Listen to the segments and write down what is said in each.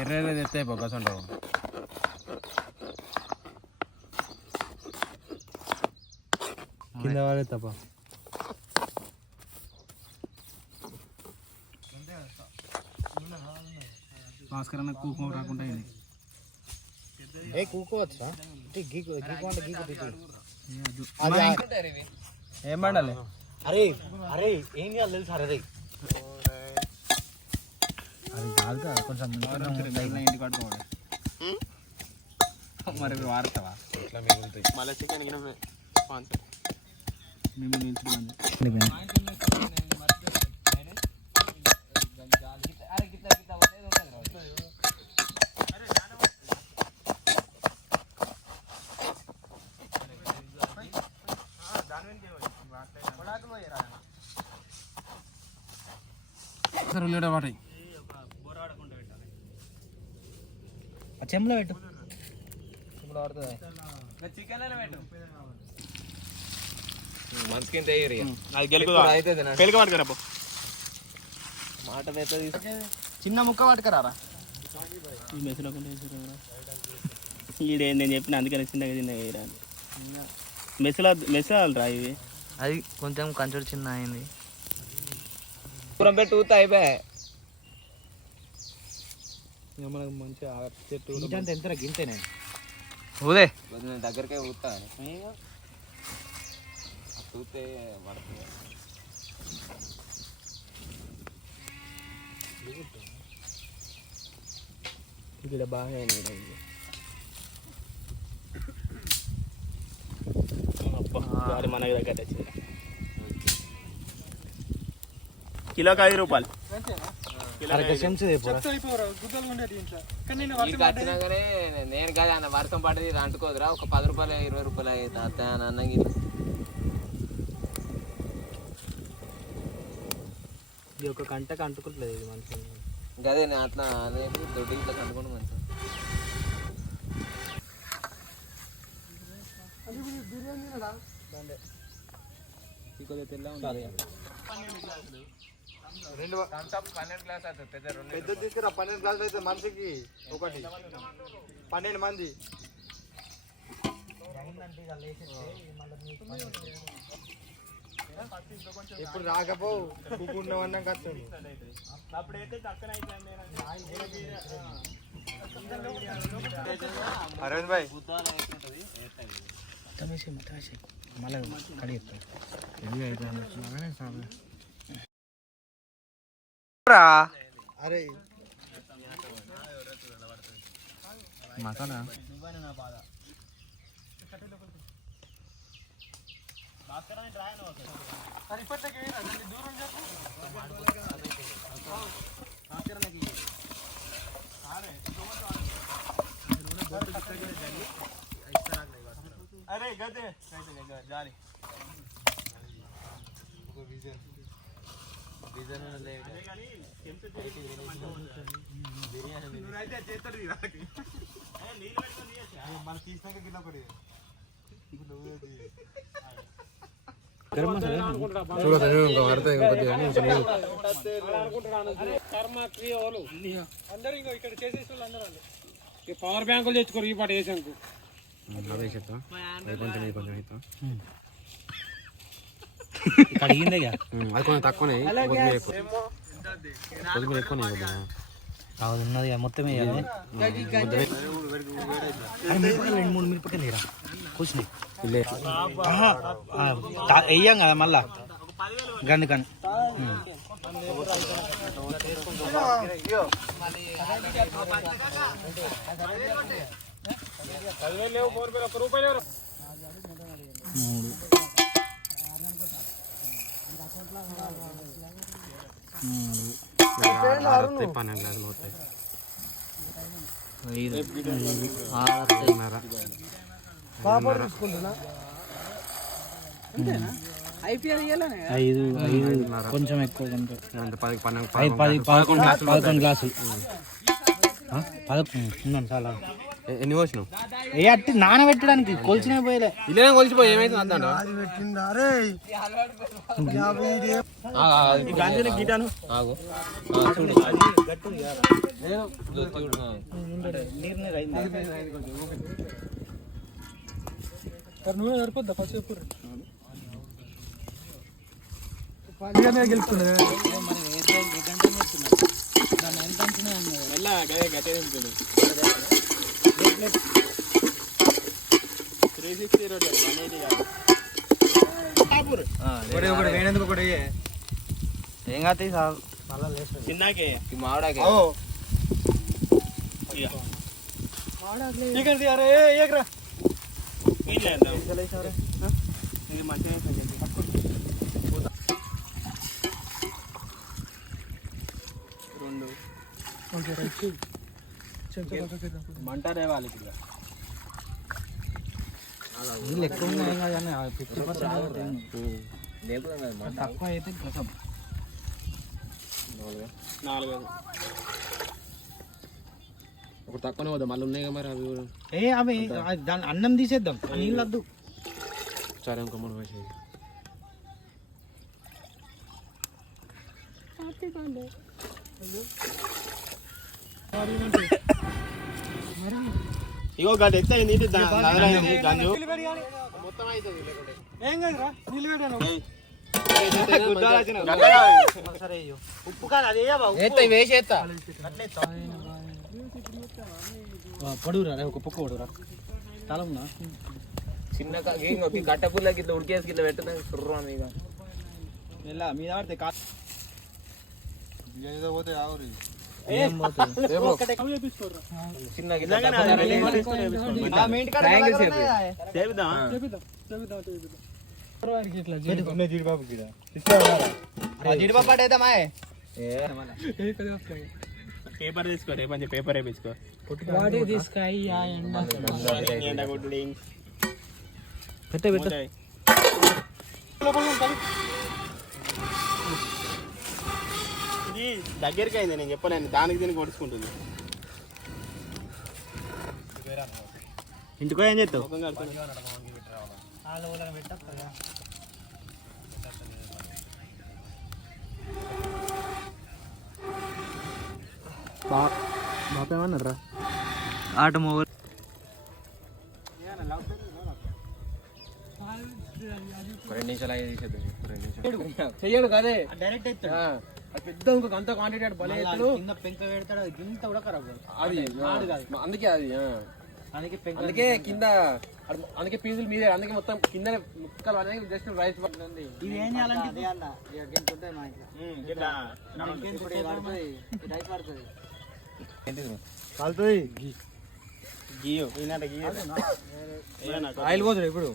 ఎర్ర తెస్తే బొగ్గస్ ఉంటావు. కింద వాడే తప్ప భాస్కర్ అన్న కూకో రాకుండా కూకోవచ్చా? ఏం పండాలి? అరే అరే ఏం చేయాలి తెలుసు? అరే అది కాదు కదా, కొంచెం ఇంటికి పట్టుకోవాలి. మరి ఇప్పుడు వాడతావా? మళ్ళీ చికెన్ మేము నిలిచిపోయింది. వాటి చెంబులో పెట్టు. మనసుకింత పెళ్ళి పట్టుకురా మాట చిన్న ముక్క పట్టుకురారా. ఈ మెస్సులో ఈడే నేను చెప్పిన అందుకని చిన్నగా చిన్నగా మెస్సులు రా ఇవి. అది కొంచెం కంచుడు చిన్న అయింది. దూరం పెట్టి ఊతా అయిపోయా. మనకు మంచిగా చెట్టు ఎంత గింతేనే ఊదే దగ్గరకే ఊతా ఊతే పడుతుంది. ఇక్కడ బాగా అయినాయి. గాలి మనకి దగ్గర వచ్చింది. కిలోకి 5 రూపాయలు. వచ్చినాకనే నేను కాదు అన్న వర్షం పడ్డది అంటుకోదురా, ఒక 10 రూపాయలు 20 రూపాయలు అవుతా అన్న గిన్నె. ఇది ఒక గంటకు అంటుకుంటలేదు ఇది మంచిగా. గదే అట్లా అనేది దొడ్డి ఇట్లా కంటుకుంటే మంచిగా. తెల్ల ఉండాలి. 12 గ్లాస్ అవుతుంది పెద్ద 2 పెద్ద తీసుకురా. 12 గ్లాసులు అయితే మనిషికి ఒకటి 12 మంది. ఇప్పుడు రాకపో కూకున్నామన్నా కష్టం. అరవింద్ భాయ్ మళ్ళీ కడిగి అరే మసాలా అరే గదే జాలి పవర్ బ్యాంకులు తెచ్చుకోరు ఈ పాట వేసాకు. కడిగిందే అది కొంచెం తక్కువనే, ఉన్నది మొత్తం వేయాలి. 2-3 మిరపకాయలు వేయరా కూర్చున్నాయి వెయ్యం కదా మళ్ళా గందుకని. కొంచెం ఎక్కువ 11 గ్లాసులు. 11 చాలా. ఎన్ని వచ్చినావు? ఏ అట్టి నానబెట్టడానికి కొలిచిన పోయలే ఇలానే కొలిచిపోయి ఏమైంది అందా గంజుని గిటాను ఆగు చూడు నూనె సరిపోద్దా ఫస్ట్ చెప్పు ఏం కాదు చిన్నాకే మామిడాకి మంట రేవాలి నీళ్ళు ఎక్కువ ఉన్నాయి కానీ 50% తక్కువ అయితే కసం 4 ఒకటి తక్కువనే పోదాం మళ్ళీ ఉన్నాయి మరి అవి కూడా అవి దాని అన్నం తీసేద్దాం నీళ్ళు వద్దు సరే ఇంకో 3 వేసేది ఇగో గంట ఎత్తే నీటి గంజు మొత్తం అవుతుంది లేకుంటే ఏం కదరా నీళ్ళు పెట్టాను సరే ఉప్పు కాదు అదే వేసేస్తా పడురా ఒక పక్క పడురా తలమునా చిన్న కట్ట పుల్లకి ఇట్లా ఉడికేసి ఇట్లా పెట్టిన సుర్రా మీద మెల్ల మీద పడితే పోతే ఆవురి చిన్న జీడిపప్పు అవుతామా పేపర్ తీసుకో రేపంచి పేపర్ వేపించుకో ఇది దగ్గరికి అయింది నేను చెప్పలేను దానికి దీనికి కొడుచుకుంటుంది ఇంటికో ఏం చేస్తావు బాపేమన్నారా ఆట మోవర్ చెయ్యడు కదే డైరెక్ట్ అయితే పెద్ద అంత క్వాంటిటీ కింద పెంక పెడతాడు ఇంత కూడా ఖరాబ్ అది అందుకే అది అందుకే కింద అందుకే పీసులు మీరే అందుకే మొత్తం కింద ముక్కలు అనేది జస్ట్ రైస్ పడుతుంది ఇది ఏం చేయాలంటే ఆయిల్ పోతుంది ఇప్పుడు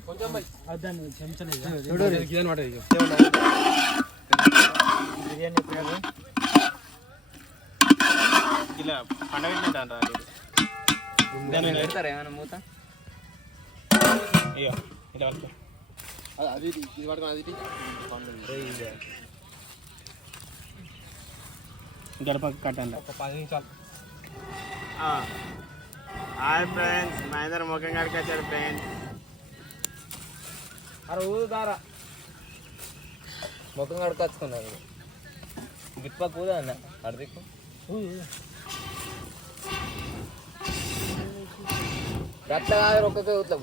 బిర్యానీ ఇలా పండగ పెడతారా ఏమైనా మూత అయ్యో ఇలా పడుకో అది ఇది పడుకో అది గడప కట్టండి ఒక 10 నిమిషాలు హాయ్ ఫ్రెండ్స్ మా ఇద్దరు ముఖం కడికొచ్చారు ఫ్రెండ్స్ అరే ఊదారా ముఖం కడుకొచ్చుకున్నాను గిట్పక్ ఊదా అన్న అడిదిక్కు గట్ల కాదు ఒక్కకే ఊతల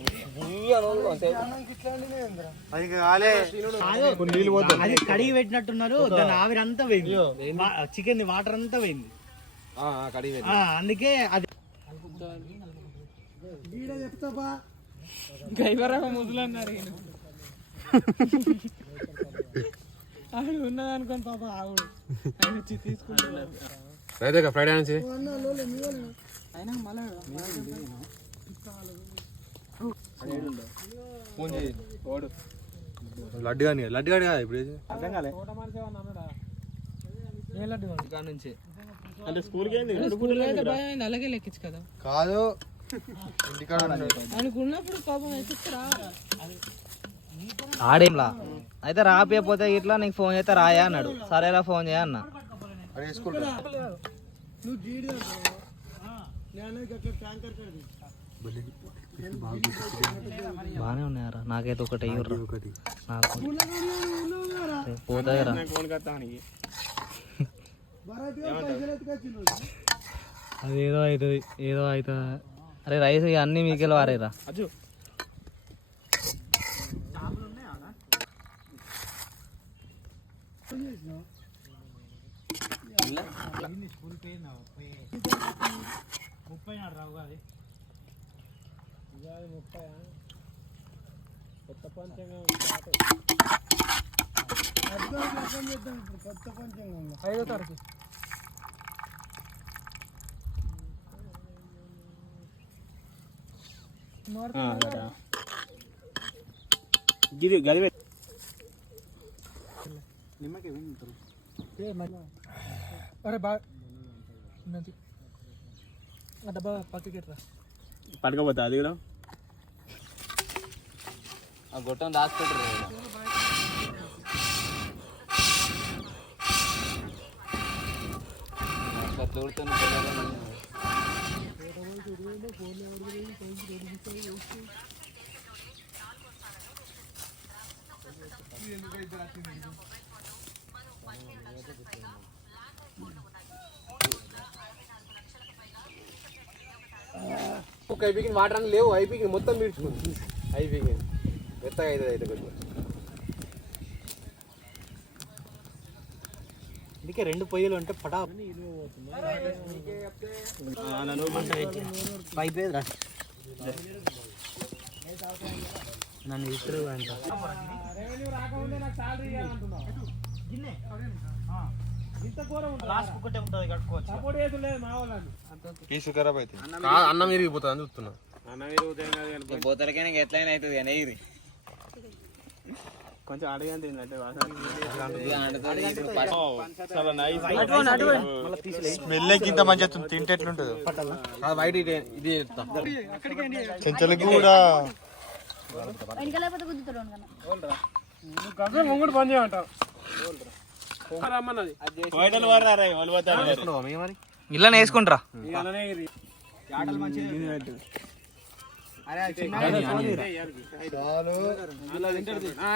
అది కడిగి పెట్టినట్టున్నారు దాని ఆవిరంతా పోయింది చికెన్ వాటర్ అంతా పోయింది అందుకే అది ముసలన్నారు ఆవిడ ఉన్నదనుకోని పాప ఆవిడ వచ్చి తీసుకుంటున్నారు ఫ్రైడే నుంచి అయినా మళ్ళీ లడ్డు కానీ ఇప్పుడు అర్థం కాలే ఏ లడ్డు కాడ నుంచి అంటే స్కూల్కి అలాగే లెక్కించు కదా కాదు అనుకున్నప్పుడు పాపం ఎక్కిస్తారా ఆడేంలా అయితే రాపియపోతే ఇట్లా నీకు ఫోన్ చేస్తే రాయా అన్నాడు సరేలా ఫోన్ చేయ అన్న బాగానే ఉన్నాయారా, నాకైతే ఒకటి అయ్యుర్రా నాకు పోతాయిరా. అది ఏదో అవుతుంది ఏదో అవుతుంది. అరే రైస్ ఇక అన్నీ మీకెళ్ళి వారేరా. గది పడకపోతా అది కూడా గొట్టం దాచిపెట్టరు. ఒక ఐపీకి వాటర్ అని లేవు, ఐపీకి మొత్తం పీడ్చుకుంది. ఐపీకి మెత్తగా అవుతుంది అయితే కొంచెం. అందుకే 2 పొయ్యిలు అంటే పటా పైపేదిరా నన్ను ఇద్దరు అన్నం విరిగిపోతుంది అని చూస్తున్నా. పోతలకైనా ఎట్లయినా అవుతుంది కానీ ఎగిరి కొంచెం అడగండి స్మెల్ ఇంత మంచిగా తింటే ఎట్లుంటుంది. వైట్ ఇది చెప్తా. చెంచలకి కూడా పని చేయమంటావు. ఇలా వేసుకుంటారా.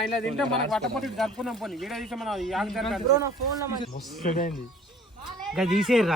ఇలా తింటే మనకు పట్టపోతే జరుపుకున్నాం. పోనీ వీడియో తీస్తే మనం తీసేయరు